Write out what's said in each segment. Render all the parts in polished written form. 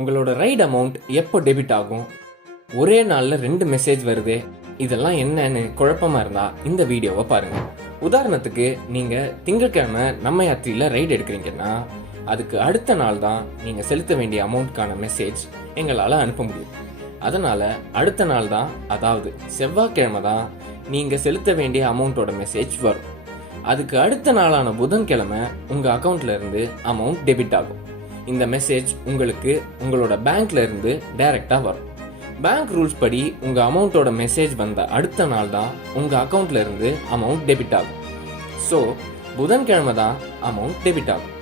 உங்களோட right amount எப்போ debit ஆகும்? ஒரே நாளில் 2 மெசேஜ் வருது. இதெல்லாம் என்னன்னு குழப்பமாக இருந்தால் இந்த வீடியோவை பாருங்கள். உதாரணத்துக்கு நீங்கள் திங்கட்கிழமை நம்ம யாத்திரையில் ரைடு எடுக்கிறீங்கன்னா அதுக்கு அடுத்த நாள் தான் நீங்கள் செலுத்த வேண்டிய அமௌண்ட்கான மெசேஜ் எங்களால் அனுப்ப முடியும். அதனால் அடுத்த நாள் தான், அதாவது செவ்வாய்க்கிழமை தான் நீங்கள் செலுத்த வேண்டிய அமௌண்ட்டோட மெசேஜ் வரும். அதுக்கு அடுத்த நாளான புதன்கிழமை உங்கள் அக்கௌண்ட்ல இருந்து அமௌண்ட் டெபிட் ஆகும். இந்த மெசேஜ் உங்களுக்கு உங்களோட பேங்க்ல இருந்து டைரக்டாக வரும். பேங்க் ரூல்ஸ் படி உங்கள் அமௌண்ட்டோட மெசேஜ் வந்த அடுத்த நாள் தான் உங்கள் அக்கௌண்ட்ல இருந்து அமௌண்ட் டெபிட் ஆகும். ஸோ புதன்கிழமை தான் அமௌண்ட் டெபிட் ஆகும்.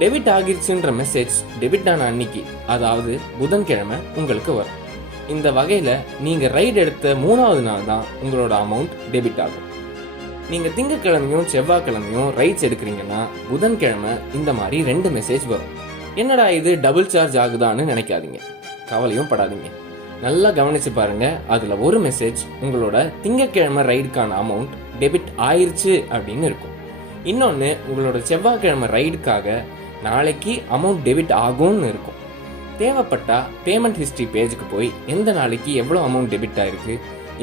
டெபிட் ஆகிருச்சுன்ற மெசேஜ் டெபிட் ஆன அன்னைக்கு, அதாவது புதன்கிழமை உங்களுக்கு வரும். இந்த வகையில் நீங்கள் ரைடு எடுத்த 3வது நாள் தான் உங்களோட அமௌண்ட் டெபிட் ஆகும். நீங்கள் திங்கட்கிழமையும் செவ்வாய்க்கிழமையும் ரைட்ஸ் எடுக்கிறீங்கன்னா புதன்கிழமை இந்த மாதிரி 2 மெசேஜ் வரும். என்னடா இது டபுள் சார்ஜ் ஆகுதான்னு நினைக்காதீங்க, கவலையும் படாதீங்க. நல்லா கவனிச்சு பாருங்க. அதில் ஒரு மெசேஜ் உங்களோட திங்கட்கிழமை ரைடுக்கான அமௌண்ட் டெபிட் ஆயிருச்சு அப்படின்னு இருக்கும். இன்னொன்று உங்களோட செவ்வாய்க்கிழமை ரைடுக்காக நாளைக்கு அமௌண்ட் டெபிட் ஆகும்னு இருக்கும். தேவைப்பட்டா பேமெண்ட் ஹிஸ்ட்ரி பேஜுக்கு போய் எந்த நாளைக்கு எவ்வளோ அமௌண்ட் டெபிட் ஆயிருக்கு,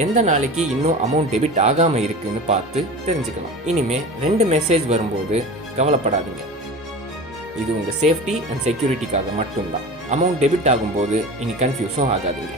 எந்த நாளைக்கு இன்னும் அமௌண்ட் டெபிட் ஆகாமல் இருக்குன்னு பார்த்து தெரிஞ்சுக்கலாம். இனிமே 2 மெசேஜ் வரும்போது கவலைப்படாதீங்க. இது உங்கள் சேஃப்டி அண்ட் செக்யூரிட்டிக்காக மட்டும்தான். அமௌண்ட் டெபிட் ஆகும்போது இனி கன்ஃபியூஸும் ஆகாதீங்க.